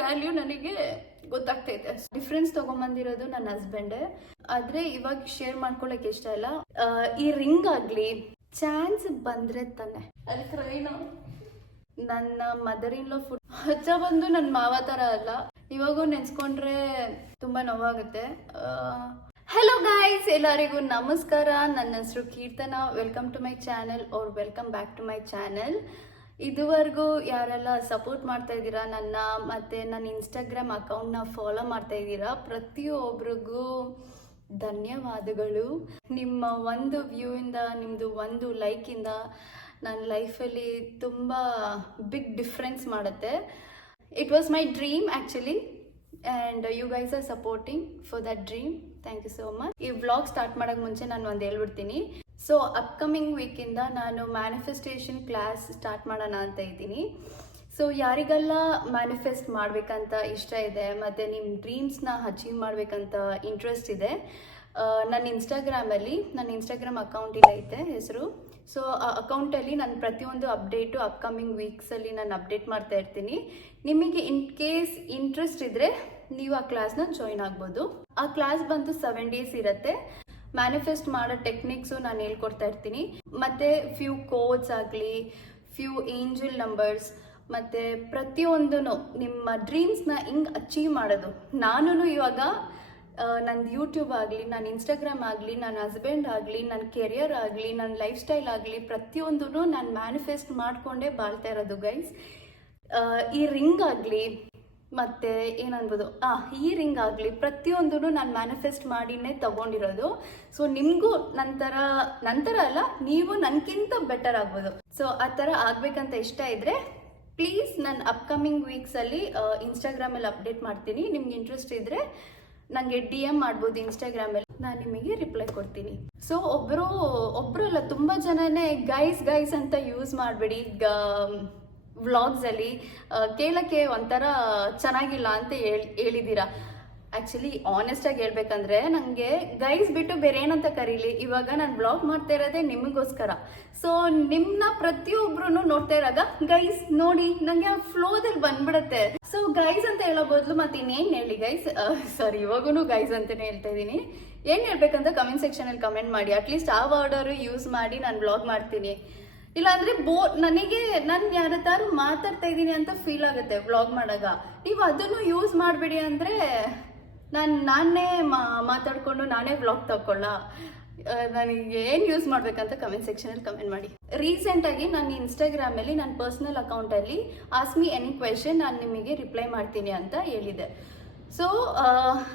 Value ನನಗೆ ಗೊತ್ತಾಗ್ತೈತೆ. Difference ತಗೊಂಬಂದಿರೋದು ನನ್ನ ಹಸ್ಬೆಂಡೇ ಆದ್ರೆ ಇವಾಗ ಶೇರ್ ಮಾಡ್ಕೊಳಕ್ ಇಷ್ಟ ಇಲ್ಲ. ಈ ರಿಂಗ್ ಆಗ್ಲಿ ಚಾನ್ಸ್ ಬಂದ್ರೆ ತಾನೆ. ಕ್ರೈನ ನನ್ನ ಮದರ್ ಇನ್ ಲೋ ಫುಡ್ ಹಚ್ಚ ಬಂದು ನನ್ನ ಮಾವ ತರ ಅಲ್ಲ. ಇವಾಗೂ ನೆನ್ಸ್ಕೊಂಡ್ರೆ ತುಂಬಾ ನೋವಾಗುತ್ತೆ. ಹಲೋ ಗಾಯ್ಸ್ ಎಲ್ಲರಿಗೂ ನಮಸ್ಕಾರ. ನನ್ನ ಹೆಸರು Keerthana. Welcome to my channel ಅವ್ರ welcome back to my channel ಇದುವರೆಗೂ ಯಾರೆಲ್ಲ ಸಪೋರ್ಟ್ ಮಾಡ್ತಾ ಇದ್ದೀರಾ, ನನ್ನ ಮತ್ತು ನನ್ನ ಇನ್ಸ್ಟಾಗ್ರಾಮ್ ಅಕೌಂಟ್ನ ಫಾಲೋ ಮಾಡ್ತಾ ಇದ್ದೀರಾ ಪ್ರತಿಯೊಬ್ಬರಿಗೂ ಧನ್ಯವಾದಗಳು. ನಿಮ್ಮ ಒಂದು ವ್ಯೂಯಿಂದ ನಿಮ್ಮದು ಒಂದು ಲೈಕಿಂದ ನನ್ನ ಲೈಫಲ್ಲಿ ತುಂಬ ಬಿಗ್ ಡಿಫ್ರೆನ್ಸ್ ಮಾಡುತ್ತೆ. It was my dream actually and you guys are supporting for that dream thank you so much ಈ ವ್ಲಾಗ್ ಸ್ಟಾರ್ಟ್ ಮಾಡೋಕ್ಕೆ ಮುಂಚೆ ನಾನು ಒಂದು ಹೇಳ್ಬಿಡ್ತೀನಿ. ಸೊ ಅಪ್ಕಮಿಂಗ್ ವೀಕಿಂದ ನಾನು ಮ್ಯಾನಿಫೆಸ್ಟೇಷನ್ ಕ್ಲಾಸ್ ಸ್ಟಾರ್ಟ್ ಮಾಡೋಣ ಅಂತ ಇದ್ದೀನಿ. ಸೊ ಯಾರಿಗೆಲ್ಲ ಮ್ಯಾನಿಫೆಸ್ಟ್ ಮಾಡಬೇಕಂತ ಇಷ್ಟ ಇದೆ, ಮತ್ತು ನಿಮ್ಮ ಡ್ರೀಮ್ಸ್ನ ಅಚೀವ್ ಮಾಡಬೇಕಂತ ಇಂಟ್ರೆಸ್ಟ್ ಇದೆ ನನ್ನ ಇನ್ಸ್ಟಾಗ್ರಾಮಲ್ಲಿ ನನ್ನ ಇನ್ಸ್ಟಾಗ್ರಾಮ್ ಅಕೌಂಟ್ ಐತೆ ಹೆಸರು. ಸೊ ಆ ಅಕೌಂಟಲ್ಲಿ ನಾನು ಪ್ರತಿಯೊಂದು ಅಪ್ಡೇಟು ಅಪ್ಕಮಿಂಗ್ ವೀಕ್ಸಲ್ಲಿ ನಾನು ಅಪ್ಡೇಟ್ ಮಾಡ್ತಾ ಇರ್ತೀನಿ. ನಿಮಗೆ ಇನ್ ಕೇಸ್ ಇಂಟ್ರೆಸ್ಟ್ ಇದ್ದರೆ ನೀವು ಆ ಕ್ಲಾಸ್ನ ಜಾಯಿನ್ ಆಗ್ಬೋದು. ಆ ಕ್ಲಾಸ್ ಬಂದು ಸೆವೆನ್ ಡೇಸ್ ಇರುತ್ತೆ. ಮ್ಯಾನಿಫೆಸ್ಟ್ ಮಾಡೋ ಟೆಕ್ನಿಕ್ಸು ನಾನು ಹೇಳ್ಕೊಡ್ತಾ ಇರ್ತೀನಿ. ಮತ್ತು ಫ್ಯೂ ಕೋಡ್ಸ್ ಆಗಲಿ ಫ್ಯೂ ಏಂಜಲ್ ನಂಬರ್ಸ್ ಮತ್ತು ಪ್ರತಿಯೊಂದೂ ನಿಮ್ಮ ಡ್ರೀಮ್ಸ್ನ ಹಿಂಗೆ ಅಚೀವ್ ಮಾಡೋದು. ನಾನು ಇವಾಗ ನನ್ನ ಯೂಟ್ಯೂಬ್ ಆಗಲಿ ನನ್ನ ಇನ್ಸ್ಟಾಗ್ರಾಮ್ ಆಗಲಿ ನನ್ನ ಹಸ್ಬೆಂಡ್ ಆಗಲಿ ನನ್ನ ಕೆರಿಯರ್ ಆಗಲಿ ನನ್ನ ಲೈಫ್ ಸ್ಟೈಲ್ ಆಗಲಿ ಪ್ರತಿಯೊಂದೂ ನಾನು ಮ್ಯಾನಿಫೆಸ್ಟ್ ಮಾಡಿಕೊಂಡೇ ಬಾಳ್ತಾ ಇರೋದು ಗೈಸ್ ಈ ರಿಂಗ್ ಆಗಲಿ ಮತ್ತು ಏನನ್ಬೋದು ಆ ಈ ರಿಂಗ್ ಆಗಲಿ ಪ್ರತಿಯೊಂದೂ ನಾನು ಮ್ಯಾನಿಫೆಸ್ಟ್ ಮಾಡಿನೇ ತಗೊಂಡಿರೋದು. ಸೊ ನಿಮಗೂ ನಂತರ ನಂತರ ಅಲ್ಲ, ನೀವು ನನಗಿಂತ ಬೆಟರ್ ಆಗ್ಬೋದು. ಸೊ ಆ ಥರ ಆಗಬೇಕಂತ ಇಷ್ಟ ಇದ್ದರೆ ಪ್ಲೀಸ್ ನಾನು ಅಪ್ಕಮಿಂಗ್ ವೀಕ್ಸಲ್ಲಿ ಇನ್ಸ್ಟಾಗ್ರಾಮಲ್ಲಿ ಅಪ್ಡೇಟ್ ಮಾಡ್ತೀನಿ. ನಿಮ್ಗೆ ಇಂಟ್ರೆಸ್ಟ್ ಇದ್ದರೆ ನನಗೆ ಡಿ ಎಂ ಮಾಡ್ಬೋದು ಇನ್ಸ್ಟಾಗ್ರಾಮಲ್ಲಿ ನಾನು ನಿಮಗೆ ರಿಪ್ಲೈ ಕೊಡ್ತೀನಿ. ಸೊ ಒಬ್ಬರು ಒಬ್ಬರಲ್ಲ ತುಂಬ ಜನನೇ ಗೈಸ್ ಗೈಸ್ ಅಂತ ಯೂಸ್ ಮಾಡಬೇಡಿ. ವ್ಲಾಗ್ಸಲ್ಲಿ ಕೇಳೋಕ್ಕೆ ಒಂಥರ ಚೆನ್ನಾಗಿಲ್ಲ ಅಂತ ಹೇಳಿ, ಹೇಳಿದ್ದೀರಾ? ಆ್ಯಕ್ಚುಲಿ ಆನೆಸ್ಟಾಗಿ ಹೇಳ್ಬೇಕಂದ್ರೆ ನನಗೆ ಗೈಸ್ ಬಿಟ್ಟು ಬೇರೆ ಏನಂತ ಕರೀಲಿ, ಇವಾಗ ನಾನು ಬ್ಲಾಗ್ ಮಾಡ್ತಾ ಇರೋದೇ ನಿಮಗೋಸ್ಕರ. ಸೊ ನಿಮ್ಮನ್ನ ಪ್ರತಿಯೊಬ್ರು ನೋಡ್ತಾ ಇರಾಗ ಗೈಸ್ ನೋಡಿ ನನಗೆ ಆ ಫ್ಲೋದಲ್ಲಿ ಬಂದ್ಬಿಡುತ್ತೆ. ಸೊ ಗೈಸ್ ಅಂತ ಹೇಳೋ ಬದಲು ಮತ್ತೆ ಇನ್ನೇನು ಹೇಳಿ ಗೈಸ್ ಸಾರಿ ಇವಾಗೂ ಗೈಸ್ ಅಂತಲೇ ಹೇಳ್ತಾ ಇದ್ದೀನಿ. ಏನು ಹೇಳ್ಬೇಕಂತ ಕಮೆಂಟ್ ಸೆಕ್ಷನಲ್ಲಿ ಕಮೆಂಟ್ ಮಾಡಿ ಅಟ್ಲೀಸ್ಟ್ ಆ ವರ್ಡರು ಯೂಸ್ ಮಾಡಿ ನಾನು ಬ್ಲಾಗ್ ಮಾಡ್ತೀನಿ. ಇಲ್ಲಾಂದ್ರೆ ಬೋ, ನನಗೆ ನಾನು ಯಾರತ್ತಾರು ಮಾತಾಡ್ತಾ ಇದ್ದೀನಿ ಅಂತ ಫೀಲ್ ಆಗುತ್ತೆ ವ್ಲಾಗ್ ಮಾಡಾಗ. ನೀವು ಅದನ್ನು ಯೂಸ್ ಮಾಡಬೇಡಿ ಅಂದರೆ ನಾನು, ನಾನೇ ಮಾತಾಡ್ಕೊಂಡು ನಾನೇ ವ್ಲಾಗ್ ತಗೊಳ್ಳ ನನಗೆ ಏನು ಯೂಸ್ ಮಾಡ್ಬೇಕಂತ ಕಮೆಂಟ್ ಸೆಕ್ಷನಲ್ಲಿ ಕಮೆಂಟ್ ಮಾಡಿ. ರೀಸೆಂಟಾಗಿ ನಾನು ಇನ್ಸ್ಟಾಗ್ರಾಮಲ್ಲಿ ನನ್ನ ಪರ್ಸ್ನಲ್ ಅಕೌಂಟಲ್ಲಿ ಆಸ್ಮಿ ಎನಿ ಕ್ವೆಶನ್ ನಾನು ನಿಮಗೆ ರಿಪ್ಲೈ ಮಾಡ್ತೀನಿ ಅಂತ ಹೇಳಿದೆ. ಸೊ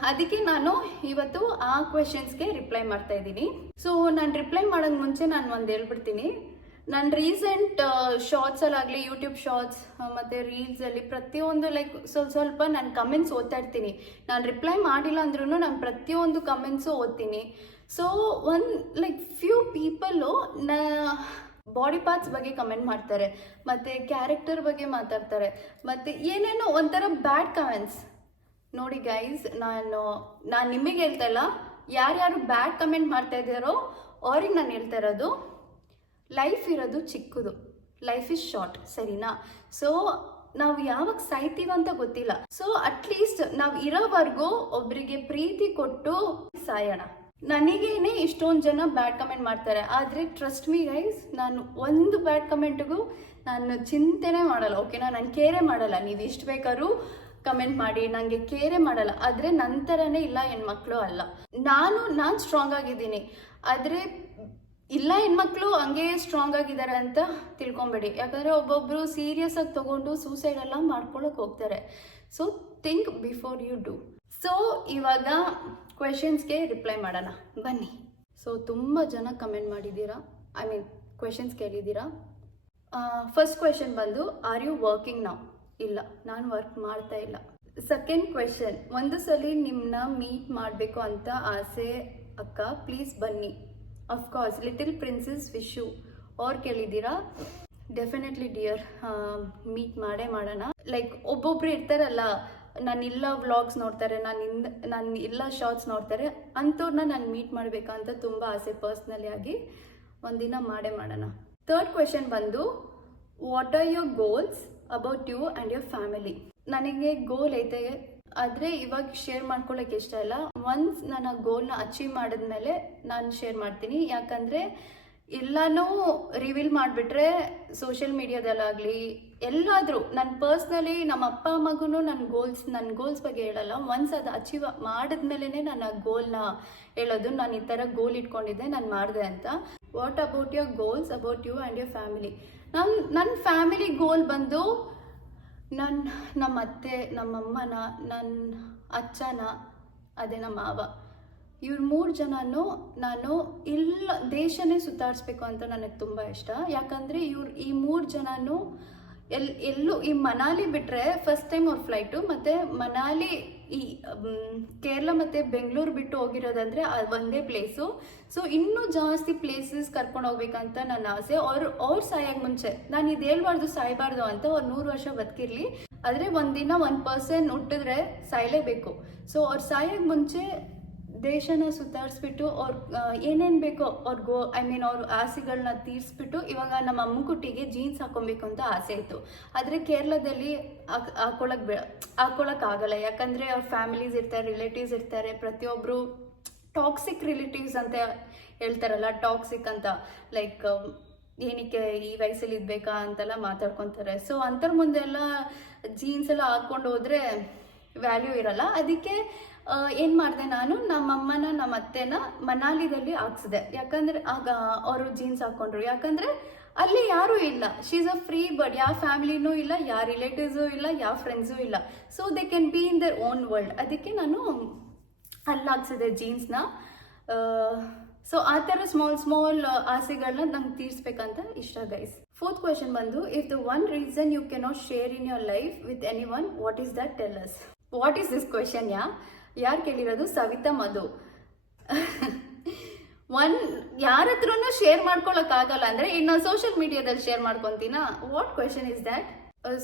ಅದಕ್ಕೆ ನಾನು ಇವತ್ತು ಆ ಕ್ವೆಶನ್ಸ್ಗೆ ರಿಪ್ಲೈ ಮಾಡ್ತಾ ಇದ್ದೀನಿ. ಸೊ ನಾನು ರಿಪ್ಲೈ ಮಾಡೋಕ್ಕೆ ಮುಂಚೆ ನಾನು ಒಂದು ಹೇಳ್ಬಿಡ್ತೀನಿ. ನಾನು ರೀಸೆಂಟ್ ಶಾರ್ಟ್ಸಲ್ಲಾಗಲಿ ಯೂಟ್ಯೂಬ್ ಶಾರ್ಟ್ಸ್ ಮತ್ತು ರೀಲ್ಸಲ್ಲಿ ಪ್ರತಿಯೊಂದು ಲೈಕ್ ಸ್ವಲ್ಪ ಸ್ವಲ್ಪ ನಾನು ಕಮೆಂಟ್ಸ್ ಓದ್ತಾ ಇರ್ತೀನಿ. ನಾನು ರಿಪ್ಲೈ ಮಾಡಿಲ್ಲ ಅಂದ್ರೂ ನಾನು ಪ್ರತಿಯೊಂದು ಕಮೆಂಟ್ಸು ಓದ್ತೀನಿ. So one like few people ನ ಬಾಡಿ ಪಾರ್ಟ್ಸ್ ಬಗ್ಗೆ ಕಮೆಂಟ್ ಮಾಡ್ತಾರೆ. ಮತ್ತು ಕ್ಯಾರೆಕ್ಟರ್ ಬಗ್ಗೆ ಮಾತಾಡ್ತಾರೆ. ಮತ್ತು ಏನೇನೋ ಒಂಥರ ಬ್ಯಾಡ್ ಕಮೆಂಟ್ಸ್ ನೋಡಿ ಗೈಸ್ ನಾನು ನಾನು ನಿಮಗೆ ಹೇಳ್ತಾ ಇಲ್ಲ. ಯಾರ್ಯಾರು ಬ್ಯಾಡ್ ಕಮೆಂಟ್ ಮಾಡ್ತಾ ಇದ್ದಾರೋ, ಅವ್ರಿಗೆ ನಾನು ಹೇಳ್ತಾ ಇರೋದು. ಲೈಫ್ ಇರೋದು ಚಿಕ್ಕದು. ಲೈಫ್ ಇಸ್ ಶಾರ್ಟ್ ಸರಿನಾ? ಸೊ ನಾವು ಯಾವಾಗ ಸಾಯ್ತೀವ ಅಂತ ಗೊತ್ತಿಲ್ಲ. ಸೊ ಅಟ್ಲೀಸ್ಟ್ ನಾವು ಇರೋವರೆಗೂ ಒಬ್ರಿಗೆ ಪ್ರೀತಿ ಕೊಟ್ಟು ಸಾಯೋಣ. ನನಗೇನೆ ಇಷ್ಟೊಂದು ಜನ ಬ್ಯಾಡ್ ಕಮೆಂಟ್ ಮಾಡ್ತಾರೆ. ಆದರೆ ಟ್ರಸ್ಟ್ ಮೀ ಗೈಸ್ ನಾನು ಒಂದು ಬ್ಯಾಡ್ ಕಮೆಂಟ್ಗೂ ನಾನು ಚಿಂತೆನೇ ಮಾಡಲ್ಲ. ಓಕೆನಾ ನಾನು ಕೇರೆ ಮಾಡಲ್ಲ. ನೀವು ಇಷ್ಟು ಬೇಕಾದ್ರೂ ಕಮೆಂಟ್ ಮಾಡಿ. ನನಗೆ ಕೇರೆ ಮಾಡಲ್ಲ. ಆದರೆ ನಂತರನೇ ಇಲ್ಲ ಹೆಣ್ಮಕ್ಳು ಅಲ್ಲ. ನಾನು ನಾನು ಸ್ಟ್ರಾಂಗ್ ಆಗಿದ್ದೀನಿ. ಆದರೆ ಇಲ್ಲ ಹೆಣ್ಮಕ್ಳು ಹಂಗೆ ಸ್ಟ್ರಾಂಗ್ ಆಗಿದ್ದಾರೆ ಅಂತ ತಿಳ್ಕೊಬೇಡಿ. ಯಾಕಂದರೆ ಒಬ್ಬೊಬ್ಬರು ಸೀರಿಯಸ್ ಆಗಿ ತಗೊಂಡು ಸೂಸೈಡ್ ಎಲ್ಲ ಮಾಡ್ಕೊಳಕ್ಕೆ ಹೋಗ್ತಾರೆ. So think before you do so ಇವಾಗ ಕ್ವೆಶನ್ಸ್ಗೆ ರಿಪ್ಲೈ ಮಾಡೋಣ. ಬನ್ನಿ. ಸೊ ತುಂಬ ಜನ ಕಮೆಂಟ್ ಮಾಡಿದ್ದೀರಾ? ಐ ಮೀನ್ ಕ್ವೆಶನ್ಸ್ ಕೇಳಿದ್ದೀರಾ? ಫಸ್ಟ್ ಕ್ವೆಶನ್ ಬಂದು ಆರ್ ಯು ವರ್ಕಿಂಗ್ ನಾವು ಇಲ್ಲ, ನಾನು ವರ್ಕ್ ಮಾಡ್ತಾ ಇಲ್ಲ. ಸೆಕೆಂಡ್ ಕ್ವೆಶನ್ ಒಂದು ಸಲ ನಿಮ್ಮನ್ನ ಮೀಟ್ ಮಾಡಬೇಕು ಅಂತ ಆಸೆ, ಅಕ್ಕ ಪ್ಲೀಸ್ ಬನ್ನಿ. ಅಫ್ಕೋರ್ಸ್ ಲಿಟಲ್ ಪ್ರಿನ್ಸಸ್ ವಿಶು ಅವ್ರು ಕೇಳಿದ್ದೀರಾ? ಡೆಫಿನೆಟ್ಲಿ ಡಿಯರ್ ಮೀಟ್ ಮಾಡೇ ಮಾಡೋಣ. ಲೈಕ್ ಒಬ್ಬೊಬ್ರು ಇರ್ತಾರಲ್ಲ, ನಾನು ಇಲ್ಲ ವ್ಲಾಗ್ಸ್ ನೋಡ್ತಾರೆ, ನಾನು ಇಂದ, ನಾನು ಇಲ್ಲ ಶಾರ್ಟ್ಸ್ ನೋಡ್ತಾರೆ ಅಂಥವ್ರನ್ನ ನಾನು ಮೀಟ್ ಮಾಡಬೇಕಂತ ತುಂಬ ಆಸೆ ಪರ್ಸ್ನಲಿ ಆಗಿ ಒಂದಿನ ಮಾಡೇ ಮಾಡೋಣ. ಥರ್ಡ್ ಕ್ವೆಶನ್ ಬಂದು what are your goals about you and your family ನನಗೆ ಗೋಲ್ ಐತೆ ಆದರೆ ಇವಾಗ ಶೇರ್ ಮಾಡ್ಕೊಳ್ಳೋಕೆ ಇಷ್ಟ ಇಲ್ಲ. ಒನ್ಸ್ ನಾನು ಆ ಗೋಲ್ನ ಅಚೀವ್ ಮಾಡಿದ್ಮೇಲೆ ನಾನು ಶೇರ್ ಮಾಡ್ತೀನಿ. ಯಾಕಂದರೆ ಎಲ್ಲನೂ ರಿವೀಲ್ ಮಾಡಿಬಿಟ್ರೆ ಸೋಷಿಯಲ್ ಮೀಡಿಯಾದಲ್ಲಾಗಲಿ ಎಲ್ಲಾದರೂ ನನ್ನ ಪರ್ಸ್ನಲಿ ನಮ್ಮ ಅಪ್ಪ ಅಮ್ಮಗೂ ನನ್ನ ಗೋಲ್ಸ್ ನನ್ನ ಗೋಲ್ಸ್ ಬಗ್ಗೆ ಹೇಳಲ್ಲ. ಒನ್ಸ್ ಅದು ಅಚೀವ್ ಮಾಡಿದ್ಮೇಲೆ ನಾನು ಆ ಗೋಲ್ನ ಹೇಳೋದು. ನಾನು ಈ ಥರ ಗೋಲ್ ಇಟ್ಕೊಂಡಿದ್ದೆ, ನಾನು ಮಾಡಿದೆ ಅಂತ. What about your goals about you and your family ನನ್ನ ನನ್ನ ಫ್ಯಾಮಿಲಿ ಗೋಲ್ ಬಂದು ನನ್ನ ನಮ್ಮ ಅತ್ತೆ ನಮ್ಮಮ್ಮನ ನನ್ನ ಅಚ್ಚನ, ಅದೇ ನಮ್ಮ ಮಾವ. ಇವ್ರ ಮೂರು ಜನನೂ ನಾನು ಇಲ್ಲ, ದೇಶನೇ ಸುತ್ತಾಡಿಸ್ಬೇಕು ಅಂತ ನನಗೆ ತುಂಬ ಇಷ್ಟ. ಯಾಕಂದರೆ ಇವ್ರು ಈ ಮೂರು ಜನನೂ ಎಲ್, ಎಲ್ಲೂ ಈ ಮನಾಲಿ ಬಿಟ್ಟರೆ ಫಸ್ಟ್ ಟೈಮ್ ಅವ್ರ ಫ್ಲೈಟು ಮತ್ತು ಮನಾಲಿ ಈ ಕೇರಳ ಮತ್ತು ಬೆಂಗಳೂರು ಬಿಟ್ಟು ಹೋಗಿರೋದಂದರೆ ಒಂದೇ ಪ್ಲೇಸು ಸೊ ಇನ್ನೂ ಜಾಸ್ತಿ ಪ್ಲೇಸಸ್ ಕರ್ಕೊಂಡು ಹೋಗ್ಬೇಕಂತ ನನ್ನ ಆಸೆ. ಅವ್ರು ಅವ್ರು ಸಾಯೋಕ್ಕೆ ಮುಂಚೆ, ನಾನು ಇದು ಹೇಳ್ಬಾರ್ದು, ಸಾಯಬಾರ್ದು ಅಂತ ಅವ್ರು ನೂರು ವರ್ಷ ಬದುಕಿರಲಿ. ಆದರೆ ಒಂದಿನ ಒಂದು ಪರ್ಸನ್ ಹುಟ್ಟಿದ್ರೆ ಸಾಯಲೇಬೇಕು. ಸೊ ಅವ್ರು ಸಾಯೋಕೆ ಮುಂಚೆ ದೇಶನ ಸುಧಾರಿಸ್ಬಿಟ್ಟು ಅವ್ರ ಏನೇನು ಬೇಕೋ ಅವ್ರ ಗೋ ಐ ಮೀನ್ ಅವ್ರ ಆಸೆಗಳನ್ನ ತೀರಿಸ್ಬಿಟ್ಟು ಇವಾಗ ನಮ್ಮ ಅಮ್ಮಕುಟ್ಟಿಗೆ ಜೀನ್ಸ್ ಹಾಕೊಬೇಕು ಅಂತ ಆಸೆ ಇತ್ತು. ಆದರೆ ಕೇರಳದಲ್ಲಿ ಹಾಕ್, ಹಾಕೊಳಕ್ ಬೆ, ಹಾಕೊಳಕ್ ಆಗಲ್ಲ. ಯಾಕಂದರೆ ಅವ್ರ ಫ್ಯಾಮಿಲೀಸ್ ಇರ್ತಾರೆ ರಿಲೇಟಿವ್ಸ್ ಇರ್ತಾರೆ ಪ್ರತಿಯೊಬ್ಬರು ಟಾಕ್ಸಿಕ್ ರಿಲೇಟಿವ್ಸ್ ಅಂತ ಹೇಳ್ತಾರಲ್ಲ ಟಾಕ್ಸಿಕ್ ಅಂತ. ಲೈಕ್ ಏನಕ್ಕೆ ಈ ವಯಸ್ಸಲ್ಲಿ ಇದ್ಬೇಕಾ ಅಂತೆಲ್ಲ ಮಾತಾಡ್ಕೊತಾರೆ. ಸೊ ಅಂಥವ್ರ ಮುಂದೆಲ್ಲ ಜೀನ್ಸ್ ಎಲ್ಲ ಹಾಕ್ಕೊಂಡು ಹೋದ್ರೆ ವ್ಯಾಲ್ಯೂ ಇರಲ್ಲ. ಅದಕ್ಕೆ ಏನು ಮಾಡಿದೆ ನಾನು, ನಮ್ಮಮ್ಮನ ನಮ್ಮ ಅತ್ತೆನ ಮನಾಲಿದಲ್ಲಿ ಹಾಕ್ಸಿದೆ. ಯಾಕಂದ್ರೆ ಆಗ ಅವರು ಜೀನ್ಸ್ ಹಾಕ್ಕೊಂಡ್ರು ಯಾಕಂದ್ರೆ ಅಲ್ಲಿ ಯಾರೂ ಇಲ್ಲ. ಶೀಸ್ ಅ ಫ್ರೀ ಬರ್ಡ್ ಯಾವ ಫ್ಯಾಮಿಲಿನೂ ಇಲ್ಲ ಯಾವ ರಿಲೇಟಿವ್ಸು ಇಲ್ಲ ಯಾವ ಫ್ರೆಂಡ್ಸು ಇಲ್ಲ. So they can be in their own world ಅದಕ್ಕೆ ನಾನು ಅಲ್ಲಿ ಹಾಕ್ಸಿದೆ ಜೀನ್ಸ್ನ ಸೊ ಆ ಥರ ಸ್ಮಾಲ್ ಸ್ಮಾಲ್ ಆಸೆಗಳನ್ನ ನಂಗೆ ತೀರಿಸ್ಬೇಕಂತ ಇಷ್ಟ ಗೈಸ್ ಫೋರ್ತ್ ಕ್ವೆಶನ್ ಬಂದು if the one reason you cannot share in your life with anyone what is that tell us what is this question ಯಾ ಯಾರು ಕೇಳಿರೋದು? ಸವಿತಾ, ಮಧು. ಒನ್ ಯಾರ ಹತ್ರನೂ ಶೇರ್ ಮಾಡ್ಕೊಳಕ್ ಆಗಲ್ಲ ಅಂದ್ರೆ ಇನ್ನು ಸೋಷಿಯಲ್ ಮೀಡಿಯಾದಲ್ಲಿ share ಮಾಡ್ಕೊತೀನಾ? What question is that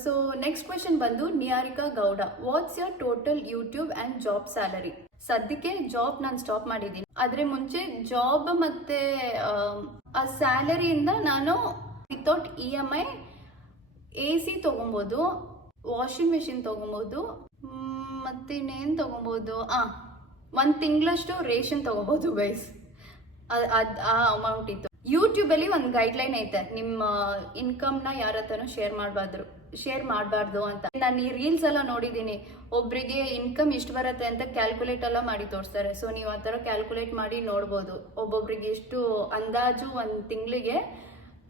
so next question ಬಂದು, Niyarika Gowda what's your total YouTube and job salary ಸದ್ಯಕ್ಕೆ ಜಾಬ್ ನಾನು ಸ್ಟಾಪ್ ಮಾಡಿದ್ದೀನಿ. ಆದರೆ ಮುಂಚೆ ಜಾಬ್ ಮತ್ತೆ ಆ ಸ್ಯಾಲರಿಯಿಂದ ನಾನು without E M I A C ತೊಗೊಬೋದು ವಾಷಿಂಗ್ ಮೆಷಿನ್ ತೊಗೊಬೋದು ಮತ್ತಿನ್ನೇನು ತೊಗೊಬೋದು? ಆ ಒಂದು ತಿಂಗಳಷ್ಟು ರೇಷನ್ ತೊಗೊಬೋದು ಗೈಸ್ ಅದು, ಆ ಅಮೌಂಟ್ ಇತ್ತು. ಯೂಟ್ಯೂಬಲ್ಲಿ ಒಂದು ಗೈಡ್ಲೈನ್ ಐತೆ. ನಿಮ್ಮ ಇನ್ಕಮ್ನ ಯಾರ ಹತ್ರನೂ ಶೇರ್ ಮಾಡಬಾರ್ದು ಶೇರ್ ಮಾಡಬಾರ್ದು ಅಂತ. ನಾನು ಈ ರೀಲ್ಸ್ ಎಲ್ಲ ನೋಡಿದ್ದೀನಿ. ಒಬ್ಬರಿಗೆ ಇನ್ಕಮ್ ಇಷ್ಟು ಬರುತ್ತೆ ಅಂತ ಕ್ಯಾಲ್ಕುಲೇಟ್ ಎಲ್ಲ ಮಾಡಿ ತೋರಿಸ್ತಾರೆ. ಸೊ ನೀವು ಆ ಥರ ಕ್ಯಾಲ್ಕುಲೇಟ್ ಮಾಡಿ ನೋಡ್ಬೋದು. ಒಬ್ಬೊಬ್ರಿಗೆ ಎಷ್ಟು ಅಂದಾಜು ಒಂದು ತಿಂಗಳಿಗೆ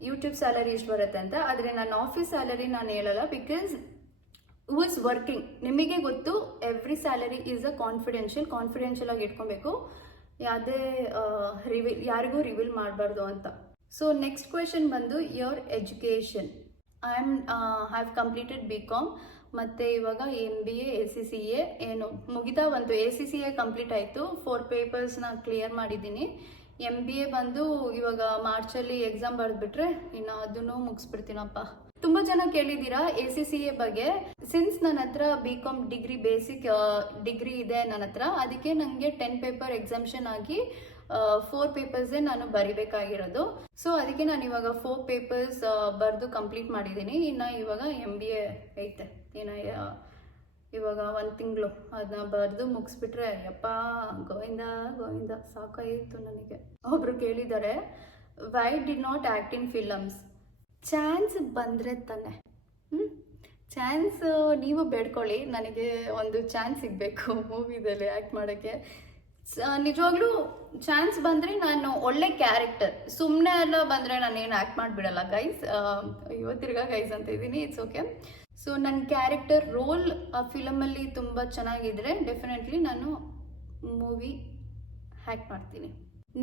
ಯೂಟ್ಯೂಬ್ ಸ್ಯಾಲರಿ ಇಷ್ಟು ಬರುತ್ತೆ ಅಂತ. ಆದರೆ ನನ್ನ ಆಫೀಸ್ ಸ್ಯಾಲರಿ ನಾನು ಹೇಳಲ್ಲ ಬಿಕಾಸ್ ಹೂ ಇಸ್ ವರ್ಕಿಂಗ್ ನಿಮಗೆ ಗೊತ್ತು every salary is a confidential confidential ಆಗಿ ಇಟ್ಕೊಬೇಕು. ಯಾವುದೇ ರಿವೀಲ್ ಯಾರಿಗೂ ರಿವೀಲ್ ಮಾಡಬಾರ್ದು ಅಂತ. ಸೊ ನೆಕ್ಸ್ಟ್ ಕ್ವೆಶನ್ ಬಂದು your education I am have completed B Com ಮತ್ತು ಇವಾಗ M B A A C C A ಏನು ಮುಗಿತಾ ಬಂತು A C C A complete ಆಯಿತು ಫೋರ್ ಪೇಪರ್ಸ್ನ ಕ್ಲಿಯರ್ ಮಾಡಿದ್ದೀನಿ. ಎಂ ಬಿ ಎ ಬಂದು, ಇವಾಗ ಮಾರ್ಚಲ್ಲಿ ಎಕ್ಸಾಮ್ ಬರೆದ್ಬಿಟ್ರೆ, ಇನ್ನು ಅದನ್ನು ಮುಗಿಸ್ಬಿಡ್ತೀನಪ್ಪ. ತುಂಬ ಜನ ಕೇಳಿದ್ದೀರಾ ಎ ಸಿ ಸಿ ಎ ಬಗ್ಗೆ? ಸಿನ್ಸ್ ನನ್ನ ಹತ್ರ B Com degree basic degree ಇದೆ ನನ್ನ ಹತ್ರ, ಅದಕ್ಕೆ ನನಗೆ ಟೆನ್ ಪೇಪರ್ ಎಕ್ಸಾಮ್ಷನ್ ಆಗಿ ಫೋರ್ ಪೇಪರ್ಸೇ ನಾನು ಬರಿಬೇಕಾಗಿರೋದು. ಸೊ ಅದಕ್ಕೆ ನಾನು ಇವಾಗ ಫೋರ್ ಪೇಪರ್ಸ್ ಬರೆದು ಕಂಪ್ಲೀಟ್ ಮಾಡಿದ್ದೀನಿ. ಇನ್ನು ಇವಾಗ ಎಂ ಬಿ ಎ ಐತೆ. ಇನ್ನು ಇವಾಗ ಒಂದು ತಿಂಗಳು. ಅದನ್ನ ಬರೆದು ಮುಗಿಸ್ಬಿಟ್ರೆ, ಯಪ್ಪ, ಗೋವಿಂದ ಗೋವಿಂದ, ಸಾಕಾಯಿತು ನನಗೆ. ಒಬ್ರು ಕೇಳಿದ್ದಾರೆ why did not act in films chance ಬಂದರೆ ತಾನೆ. ಹ್ಞೂ ಚಾನ್ಸ್ ನೀವು ಬೇಡ್ಕೊಳ್ಳಿ. ನನಗೆ ಒಂದು ಚಾನ್ಸ್ ಸಿಗಬೇಕು ಮೂವಿದಲ್ಲಿ ಆ್ಯಕ್ಟ್ ಮಾಡೋಕ್ಕೆ. ನಿಜವಾಗ್ಲೂ ಚಾನ್ಸ್ ಬಂದರೆ ನಾನು ಒಳ್ಳೆ ಕ್ಯಾರೆಕ್ಟರ್. ಸುಮ್ಮನೆ ಎಲ್ಲ ಬಂದರೆ ನಾನು ಏನು ಆ್ಯಕ್ಟ್ ಮಾಡಿಬಿಡಲ್ಲ ಗೈಸ್ ಇವತ್ತಿರ್ಗ ತಿರ್ಗಾ ಗೈಸ್ ಅಂತ ಇದ್ದೀನಿ ಇಟ್ಸ್ ಓಕೆ ಸೊ ನನ್ನ ಕ್ಯಾರೆಕ್ಟರ್ ರೋಲ್ ಆ ಫಿಲಮಲ್ಲಿ ತುಂಬ ಚೆನ್ನಾಗಿದ್ರೆ ಡೆಫಿನೆಟ್ಲಿ ನಾನು ಮೂವಿ ಹ್ಯಾಕ್ ಮಾಡ್ತೀನಿ.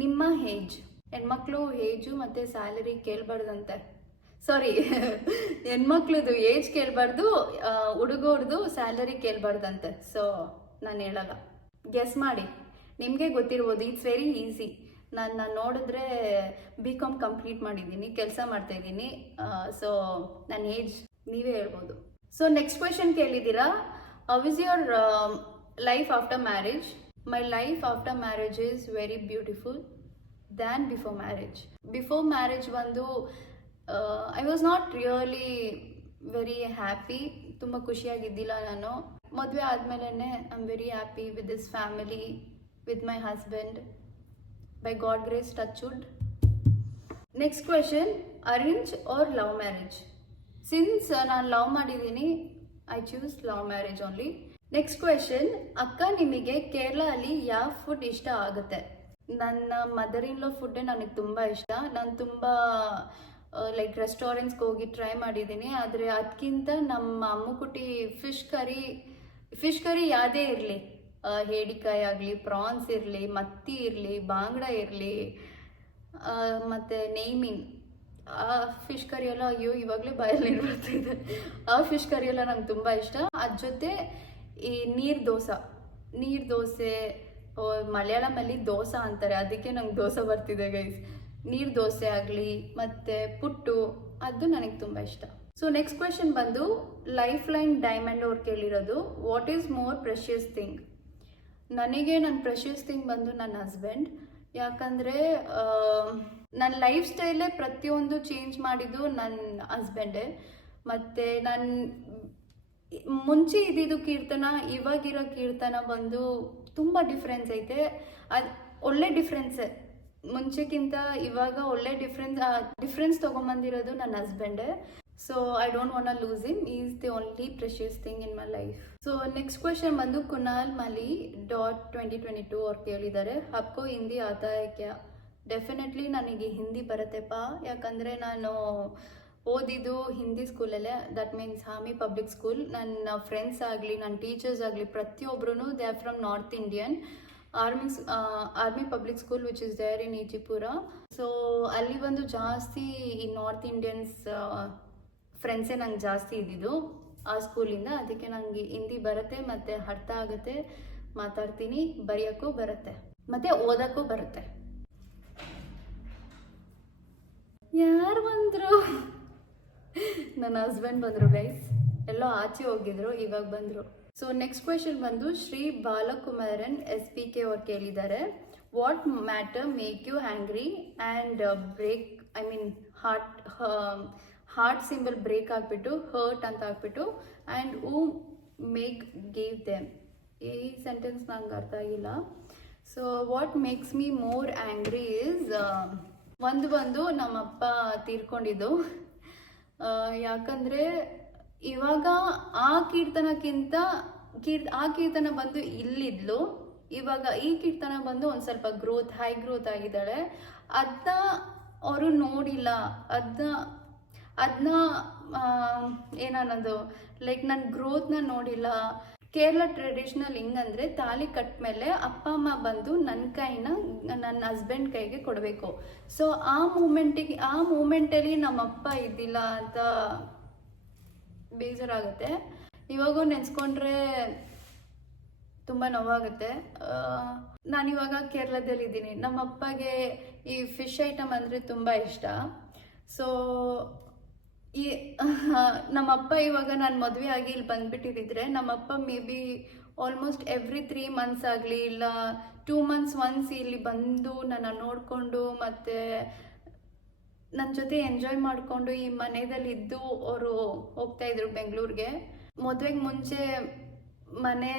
ನಿಮ್ಮ ಹೇಜ್ ಹೆಣ್ಮಕ್ಳು ಹೇಜು ಮತ್ತು ಸ್ಯಾಲರಿ ಕೇಳಬಾರ್ದಂತೆ. ಸಾರಿ ಹೆಣ್ಮಕ್ಳದು ಏಜ್ ಕೇಳಬಾರ್ದು ಹುಡುಗೋರ್ದು ಸ್ಯಾಲರಿ ಕೇಳಬಾರ್ದಂತೆ. ಸೊ ನಾನು ಹೇಳಲ್ಲ. ಗೆಸ್ ಮಾಡಿ. ನಿಮಗೆ ಗೊತ್ತಿರ್ಬೋದು ಇಟ್ಸ್ ವೆರಿ ಈಸಿ ನಾನು ನೋಡಿದ್ರೆ ಬಿ ಕಾಮ್ ಕಂಪ್ಲೀಟ್ ಮಾಡಿದ್ದೀನಿ, ಕೆಲಸ ಮಾಡ್ತಾಯಿದ್ದೀನಿ. ಸೊ ನನ್ನ ಏಜ್ ನೀವೇ ಹೇಳ್ಬೋದು. ಸೊ ನೆಕ್ಸ್ಟ್ ಕ್ವೆಶನ್ ಕೇಳಿದ್ದೀರಾ? How is your life after marriage my life after marriage is very beautiful than before marriage before marriage ಬಂದು I was not really very happy ತುಂಬ ಖುಷಿಯಾಗಿದ್ದಿಲ್ಲ ನಾನು. ಮದುವೆ ಆದಮೇಲೆ I am very happy with this family with my husband by God grace touchwood next question arrange or love marriage since ನಾನು love ಮಾಡಿದ್ದೀನಿ I choose love marriage only next question ಅಕ್ಕ ನಿಮಗೆ ಕೇರಳ ಅಲ್ಲಿ ಯಾವ ಫುಡ್ ಇಷ್ಟ ಆಗುತ್ತೆ? ನನ್ನ ಮದರ್ ಇನ್ ಲೋ ಫುಡ್ಡೇ ನನಗೆ ತುಂಬ ಇಷ್ಟ. ನಾನು ತುಂಬ ಲೈಕ್ ರೆಸ್ಟೋರೆಂಟ್ಸ್ಗೆ ಹೋಗಿ ಟ್ರೈ ಮಾಡಿದ್ದೀನಿ. ಆದರೆ ಅದಕ್ಕಿಂತ ನಮ್ಮ ಅಮ್ಮುಕುಟಿ ಫಿಶ್ ಕರಿ ಫಿಶ್ ಕರಿ ಯಾವುದೇ ಇರಲಿ. ಹೇಡಿಕಾಯಿ ಆಗಲಿ ಪ್ರಾನ್ಸ್ ಇರಲಿ, ಮತ್ತಿ ಇರಲಿ, ಬಾಂಗ್ಡ ಇರಲಿ ಮತ್ತು ನೇಮಿಂಗ್ ಆ ಫಿಶ್ ಕರಿ ಎಲ್ಲ ಅಯ್ಯೋ, ಇವಾಗಲೇ ಬಾಯಲ್ಲಿ ಬರ್ತಿದೆ. ಆ ಫಿಶ್ ಕರಿ ಎಲ್ಲ ನಂಗೆ ತುಂಬ ಇಷ್ಟ. ಅದ್ರ ಜೊತೆ ಈ ನೀರು ದೋಸೆ. ನೀರು ದೋಸೆ ಮಲಯಾಳಮಲ್ಲಿ ದೋಸೆ ಅಂತಾರೆ. ಅದಕ್ಕೆ ನಂಗೆ ದೋಸೆ ಬರ್ತಿದೆ ಗೈಸ್ ನೀರು ದೋಸೆ ಆಗಲಿ, ಮತ್ತು ಪುಟ್ಟು, ಅದು ನನಗೆ ತುಂಬ ಇಷ್ಟ. ಸೊ ನೆಕ್ಸ್ಟ್ ಕ್ವೆಶನ್ ಬಂದು ಲೈಫ್ ಲೈನ್ ಡೈಮಂಡ್ ಅವ್ರು ಕೇಳಿರೋದು what is more precious thing ನನಗೆ ನನ್ನ ಪ್ರೆಷಿಯಸ್ ಥಿಂಗ್ ಬಂದು ನನ್ನ ಹಸ್ಬೆಂಡ್ ಯಾಕಂದರೆ ನನ್ನ ಲೈಫ್ ಸ್ಟೈಲೇ ಪ್ರತಿಯೊಂದು ಚೇಂಜ್ ಮಾಡಿದ್ದು ನನ್ನ ಹಸ್ಬೆಂಡೇ ಮತ್ತು ನನ್ನ ಮುಂಚೆ ಇದ್ದಿದ್ದು ಕೀರ್ತನ, ಇವಾಗಿರೋ ಕೀರ್ತನ ಬಂದು ತುಂಬ ಡಿಫ್ರೆನ್ಸ್ ಐತೆ. ಅದು ಒಳ್ಳೆ ಡಿಫ್ರೆನ್ಸೇ ಮುಂಚೆಕ್ಕಿಂತ ಇವಾಗ ಒಳ್ಳೆ ಡಿಫ್ರೆನ್ಸ್ ಡಿಫ್ರೆನ್ಸ್ ತೊಗೊಂಬಂದಿರೋದು ನನ್ನ ಹಸ್ಬೆಂಡೇ so I don't want lose in is the only precious thing in my life so next question ಬಂದು Kunal Mali dot twenty twenty two ಅವ್ರು ಕೇಳಿದ್ದಾರೆ ಹಬ್ಕೋ ಹಿಂದಿ ಆದಾಯಕ್ಕೆ. ಡೆಫಿನೆಟ್ಲಿ ನನಗೆ ಹಿಂದಿ ಬರುತ್ತೆಪ್ಪ ಯಾಕಂದರೆ ನಾನು ಓದಿದ್ದು Hindi ಸ್ಕೂಲಲ್ಲೇ that means army public school ನನ್ನ ಫ್ರೆಂಡ್ಸ್ ಆಗಲಿ, ನನ್ನ ಟೀಚರ್ಸ್ ಆಗಲಿ ಪ್ರತಿಯೊಬ್ಬರೂ they are from North Indian army army public school which is there in Ejipura so ಅಲ್ಲಿ ಬಂದು ಜಾಸ್ತಿ ಈ ನಾರ್ತ್ ಇಂಡಿಯನ್ಸ್ ಫ್ರೆಂಡ್ಸೇ ನಂಗೆ ಜಾಸ್ತಿ ಇದ್ದಿದ್ದು ಆ ಸ್ಕೂಲಿಂದ ಅದಕ್ಕೆ ನಂಗೆ ಹಿಂದಿ ಬರುತ್ತೆ, ಮತ್ತು ಅರ್ಥ ಆಗುತ್ತೆ, ಮಾತಾಡ್ತೀನಿ, ಬರೆಯೋಕ್ಕೂ ಬರುತ್ತೆ, ಮತ್ತು ಓದೋಕ್ಕೂ ಬರುತ್ತೆ. ಯಾರು ಬಂದರು? ನನ್ನ ಹಸ್ಬೆಂಡ್ ಬಂದರು ಗೈಸ್ ಎಲ್ಲೋ ಆಚೆ ಹೋಗಿದ್ರು, ಇವಾಗ ಬಂದರು. ಸೊ ನೆಕ್ಸ್ಟ್ ಕ್ವೆಶನ್ ಬಂದು Shri Balakumaran S P K ಅವ್ರು ಕೇಳಿದ್ದಾರೆ what matter make you angry and break I mean heart heart symbol break ಆಗಿಬಿಟ್ಟು ಹರ್ಟ್ ಅಂತ ಹಾಕ್ಬಿಟ್ಟು and who make gave them ಈ ಸೆಂಟೆನ್ಸ್ ನಂಗೆ ಅರ್ಥ ಆಗಿಲ್ಲ. So what makes me more angry is ಒಂದು ಬಂದು ನಮ್ಮಪ್ಪ ತೀರ್ಕೊಂಡಿದ್ದು. ಯಾಕಂದರೆ ಯಾಕಂದ್ರೆ ಇವಾಗ ಆ ಕೀರ್ತನಕ್ಕಿಂತ ಕೀರ್, ಆ ಕೀರ್ತನ ಬಂದು ಇಲ್ಲಿದ್ಲು. ಇವಾಗ ಈ ಕೀರ್ತನ ಬಂದು ಒಂದು ಸ್ವಲ್ಪ ಗ್ರೋತ್ ಹೈ ಗ್ರೋತ್ ಆಗಿದ್ದಾಳೆ. ಅದನ್ನ ಅವರು ನೋಡಿಲ್ಲ. ಅದನ್ನ ಅದನ್ನ ಏನನ್ನೋದು ಲೈಕ್ ನನ್ನ ಗ್ರೋತ್ನ ನೋಡಿಲ್ಲ. ಕೇರಳ ಟ್ರೆಡಿಷ್ನಲ್ ಹಿಂಗಂದ್ರೆ ತಾಲಿ ಕಟ್ಟ ಮೇಲೆ ಅಪ್ಪ, ಅಮ್ಮ ಬಂದು ನನ್ನ ಕೈನ ನನ್ನ ಹಸ್ಬೆಂಡ್ ಕೈಗೆ ಕೊಡಬೇಕು. ಸೊ ಆ ಮೂಮೆಂಟಿಗೆ ಆ ಮೂಮೆಂಟಲ್ಲಿ ನಮ್ಮಪ್ಪ ಇದ್ದಿಲ್ಲ ಅಂತ ಬೇಜಾರಾಗುತ್ತೆ. ಇವಾಗೂ ನೆನೆಸ್ಕೊಂಡ್ರೆ ತುಂಬ ನೋವಾಗುತ್ತೆ. ಕೇರಳದಲ್ಲಿ ಇದ್ದೀನಿ ನಮ್ಮ ಅಪ್ಪಗೆ ಈ ಫಿಶ್ ಐಟಮ್ ಅಂದರೆ ತುಂಬ ಇಷ್ಟ. ಸೊ ಈ ನಮ್ಮಪ್ಪ ಇವಾಗ ನಾನು ಮದುವೆ ಆಗಿ ಇಲ್ಲಿ ಬಂದ್ಬಿಟ್ಟಿದ್ರೆ ನಮ್ಮಪ್ಪ maybe almost every three months ಆಗಲಿ ಇಲ್ಲ ಟೂ ಮಂತ್ಸ್ ಒನ್ಸ್ ಇಲ್ಲಿ ಬಂದು ನನ್ನ ನೋಡಿಕೊಂಡು ಮತ್ತು ನನ್ನ ಜೊತೆ ಎಂಜಾಯ್ ಮಾಡಿಕೊಂಡು ಈ ಮನೆಯಲ್ಲಿ ಇದ್ದು ಅವರು ಹೋಗ್ತಾ ಇದ್ರು ಬೆಂಗಳೂರಿಗೆ. ಮದುವೆಗೆ ಮುಂಚೆ ಮನೆ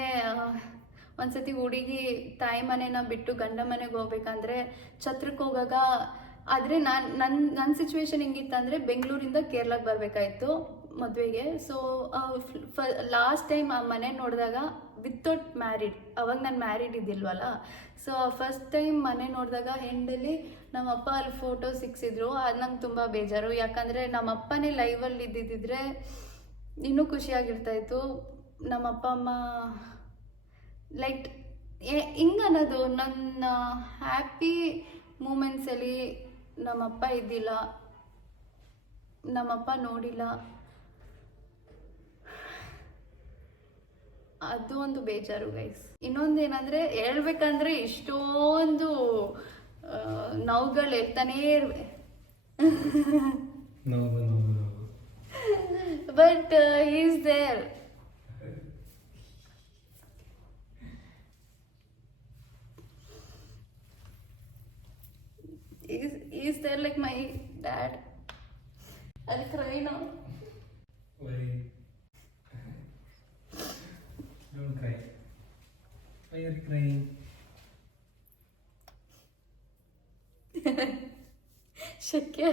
ಒಂದ್ಸತಿ ಹುಡುಗಿ ತಾಯಿ ಮನೆನ ಬಿಟ್ಟು ಗಂಡ ಮನೆಗೆ ಹೋಗ್ಬೇಕಂದ್ರೆ ಛತ್ರಕ್ಕೆ ಹೋಗಾಗ ಆದರೆ ನಾನು ನನ್ನ ನನ್ನ ಸಿಚುವೇಶನ್ ಹೆಂಗಿತ್ತಂದರೆ ಬೆಂಗಳೂರಿಂದ ಕೇರಳಕ್ಕೆ ಬರಬೇಕಾಯಿತು ಮದುವೆಗೆ. ಸೊ ಲಾಸ್ಟ್ ಟೈಮ್ ಆ ಮನೆ ನೋಡಿದಾಗ ವಿತೌಟ್ ಮ್ಯಾರಿಡ್ ಅವಾಗ ನಾನು ಮ್ಯಾರಿಡ್ ಇದ್ದಿಲ್ವಲ್ಲ? ಸೊ ಫಸ್ಟ್ ಟೈಮ್ ಮನೆ ನೋಡಿದಾಗ ಹೆಂಡಲ್ಲಿ ನಮ್ಮಪ್ಪ ಅಲ್ಲಿ ಫೋಟೋ ಸಿಕ್ಸಿದ್ರು. ಅದು ನಂಗೆ ತುಂಬ ಬೇಜಾರು. ಯಾಕಂದರೆ ನಮ್ಮಪ್ಪನೇ ಲೈವಲ್ಲಿ ಇದ್ದಿದ್ದಿದ್ರೆ ಇನ್ನೂ ಖುಷಿಯಾಗಿರ್ತಾಯಿತ್ತು. ನಮ್ಮ ಅಪ್ಪ, ಅಮ್ಮ ಲೈಕ್ ಹಿಂಗೆ ಅನ್ನೋದು ನನ್ನ ಹ್ಯಾಪಿ ಮೂಮೆಂಟ್ಸಲ್ಲಿ ನಮ್ಮಪ್ಪ ಇದ್ದಿಲ್ಲ. ನಮ್ಮಪ್ಪ ನೋಡಿಲ್ಲ. ಅದು ಒಂದು ಬೇಜಾರು ಗೈಸ್ ಇನ್ನೊಂದು ಏನಂದ್ರೆ ಹೇಳ್ಬೇಕಂದ್ರೆ ಇಷ್ಟೊಂದು ನೋವುಗಳು ಹೇಳ್ತಾನೇ ಇರುವೆ. But is there is there like my dad dad. Cry You crying? ಶಕ್ಯ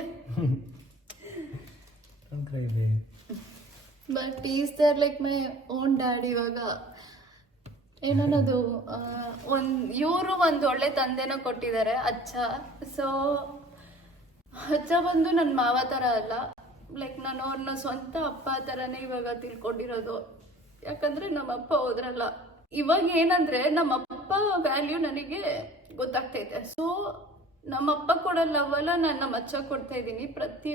Don't cry, babe. But is there like my own dad ಇವಾಗ? ಏನನ್ನೋದು ಒಂದು ಇವರು ಒಂದು ಒಳ್ಳೆ ತಂದೆನ ಕೊಟ್ಟಿದ್ದಾರೆ ಅಚ್ಚ ಸೊ ಅಚ್ಚ ಬಂದು ನನ್ನ ಮಾವ ಥರ ಅಲ್ಲ. ಲೈಕ್ ನಾನು ಅವ್ರನ್ನ ಸ್ವಂತ ಅಪ್ಪ ಥರನೇ ಇವಾಗ ತಿಳ್ಕೊಂಡಿರೋದು. ಯಾಕಂದ್ರೆ ನಮ್ಮ ಅಪ್ಪ ಹೋದ್ರಲ್ಲ. ಇವಾಗ ಏನಂದ್ರೆ ನಮ್ಮ ಅಪ್ಪ ವ್ಯಾಲ್ಯೂ ನನಗೆ ಗೊತ್ತಾಗ್ತೈತೆ. ಸೊ ನಮ್ಮಪ್ಪ ಕೊಡೋ ಲವಲ್ಲ ನಾನು ನಮ್ಮ ಅಚ್ಚ ಕೊಡ್ತಾ ಇದ್ದೀನಿ. ಪ್ರತಿ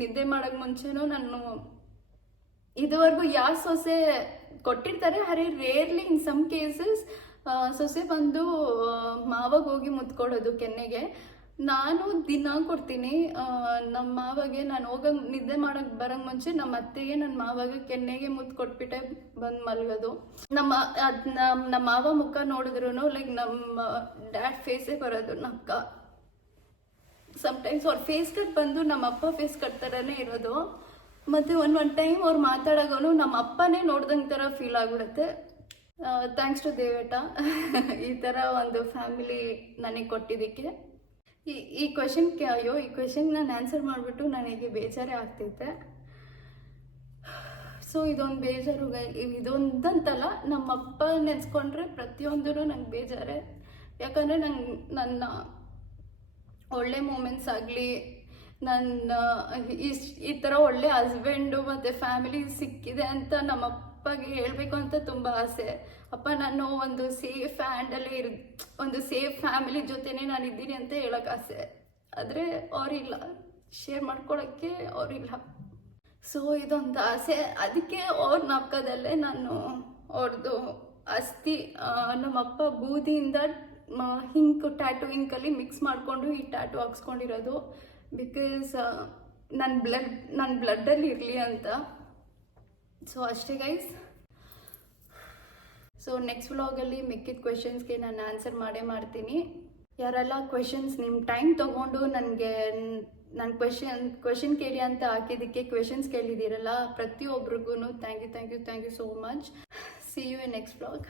ನಿದ್ದೆ ಮಾಡೋಕೆ ಮುಂಚೆನೂ ನಾನು ಇದುವರೆಗೂ ಯಾವ ಸೊಸೆ ಕೊಟ್ಟಿರ್ತಾರೆ Hari rarely in some cases ಸೊಸೆ ಬಂದು ಮಾವಾಗ ಹೋಗಿ ಮುತ್ಕೊಡೋದು ಕೆನ್ನೆಗೆ. ನಾನು ದಿನ ಕೊಡ್ತೀನಿ. ನಮ್ಮ ಮಾವಗೆ ನಾನು ಹೋಗಂಗ್ ನಿದ್ದೆ ಮಾಡಕ್ ಬರಂಗ್ ಮುಂಚೆ ನಮ್ಮ ಅತ್ತೆಗೆ ನನ್ನ ಮಾವಾಗ ಕೆನ್ನೆಗೆ ಮುದ್ದು ಕೊಟ್ಬಿಟ್ಟೆ ಬಂದು ಮಲ್ಗೋದು. ನಮ್ಮ, ಅದ್ ನಮ್ಮ ನಮ್ಮ ಮಾವ ಮುಖ ನೋಡಿದ್ರು ಲೈಕ್ ನಮ್ಮ ಡ್ಯಾಡ್ ಫೇಸೇ ಬರೋದು ನಕ್ಕ ಸಮ್ಟೈಮ್ಸ್ ಅವ್ರ ಫೇಸ್ ಕಟ್ ಬಂದು ನಮ್ಮ ಅಪ್ಪ ಫೇಸ್ ಕಟ್ ಥರನೇ ಇರೋದು. ಮತ್ತು ಒಂದು ಒನ್ ಟೈಮ್ ಅವ್ರು ಮಾತಾಡೋನು ನಮ್ಮ ಅಪ್ಪನೇ ನೋಡ್ದಂಗೆ ಥರ ಫೀಲ್ ಆಗಿಬಿಡುತ್ತೆ. ಥ್ಯಾಂಕ್ಸ್ ಟು ದೇವೇಟ. ಈ ಥರ ಒಂದು ಫ್ಯಾಮಿಲಿ ನನಗೆ ಕೊಟ್ಟಿದ್ದಕ್ಕೆ. ಈ ಈ ಅಯ್ಯೋ, ಈ ಕ್ವೆಶನ್ಗೆ ನಾನು ಆನ್ಸರ್ ಮಾಡಿಬಿಟ್ಟು ನನಗೆ ಬೇಜಾರೇ ಆಗ್ತೈತೆ ಸೊ ಇದೊಂದು ಬೇಜಾರು ಇದೊಂದಂತಲ್ಲ ನಮ್ಮ ಅಪ್ಪ ನೆನೆಸ್ಕೊಂಡ್ರೆ ಪ್ರತಿಯೊಂದೂ ನಂಗೆ ಬೇಜಾರೆ. ಯಾಕಂದರೆ ನಂಗೆ, ನನ್ನ ಒಳ್ಳೆ ಮೂಮೆಂಟ್ಸ್ ಆಗಲಿ, ನನ್ನ ಇಷ್ಟು ಈ ಥರ ಒಳ್ಳೆ ಹಸ್ಬೆಂಡು ಮತ್ತು ಫ್ಯಾಮಿಲಿ ಸಿಕ್ಕಿದೆ ಅಂತ ನಮ್ಮ ಅಪ್ಪಗೆ ಹೇಳಬೇಕು ಅಂತ ತುಂಬ ಆಸೆ. ಅಪ್ಪ, ನಾನು ಒಂದು ಸೇಫ್ ಹ್ಯಾಂಡಲ್ಲೇ ಇರ್, ಒಂದು ಸೇಫ್ ಫ್ಯಾಮಿಲಿ ಜೊತೆನೇ ನಾನು ಇದ್ದೀನಿ ಅಂತ ಹೇಳೋಕೆ ಆಸೆ. ಆದರೆ ಅವರಿಲ್ಲ. ಶೇರ್ ಮಾಡ್ಕೊಳ್ಳೋಕ್ಕೆ ಅವರಿಲ್ಲ. ಸೊ ಇದೊಂದು ಆಸೆ. ಅದಕ್ಕೆ ಅವ್ರ ನಾಪಕದಲ್ಲೇ ನಾನು ಅವ್ರದ್ದು ಅಸ್ಥಿ ನಮ್ಮಪ್ಪ ಬೂದಿಯಿಂದ ಹಿಂಕ್ ಟ್ಯಾಟು ಇಂಕಲ್ಲಿ ಮಿಕ್ಸ್ ಮಾಡಿಕೊಂಡು ಈ ಟ್ಯಾಟು ಹಾಕ್ಸ್ಕೊಂಡಿರೋದು. ಬಿಕಾಸ್ ನನ್ನ ಬ್ಲಡ್ ನನ್ನ ಬ್ಲಡ್ಡಲ್ಲಿ ಇರಲಿ ಅಂತ. ಸೊ ಅಷ್ಟೇ ಗೈಸ್ ಸೊ ನೆಕ್ಸ್ಟ್ ವ್ಲಾಗಲ್ಲಿ ಮಿಕ್ಕಿದ ಕ್ವೆಶನ್ಸ್ಗೆ ನಾನು ಆನ್ಸರ್ ಮಾಡೇ ಮಾಡ್ತೀನಿ. ಯಾರೆಲ್ಲ ಕ್ವೆಶನ್ಸ್ ನಿಮ್ಮ ಟೈಮ್ ತೊಗೊಂಡು ನನಗೆ ನನ್ನ ಕ್ವೆಶನ್ ಕ್ವೆಶನ್ ಕೇಳಿ ಅಂತ ಹಾಕಿದ್ದಕ್ಕೆ ಕ್ವೆಶನ್ಸ್ ಕೇಳಿದ್ದೀರಲ್ಲ ಪ್ರತಿಯೊಬ್ರಿಗೂ thank you thank you thank you so much see you in next vlog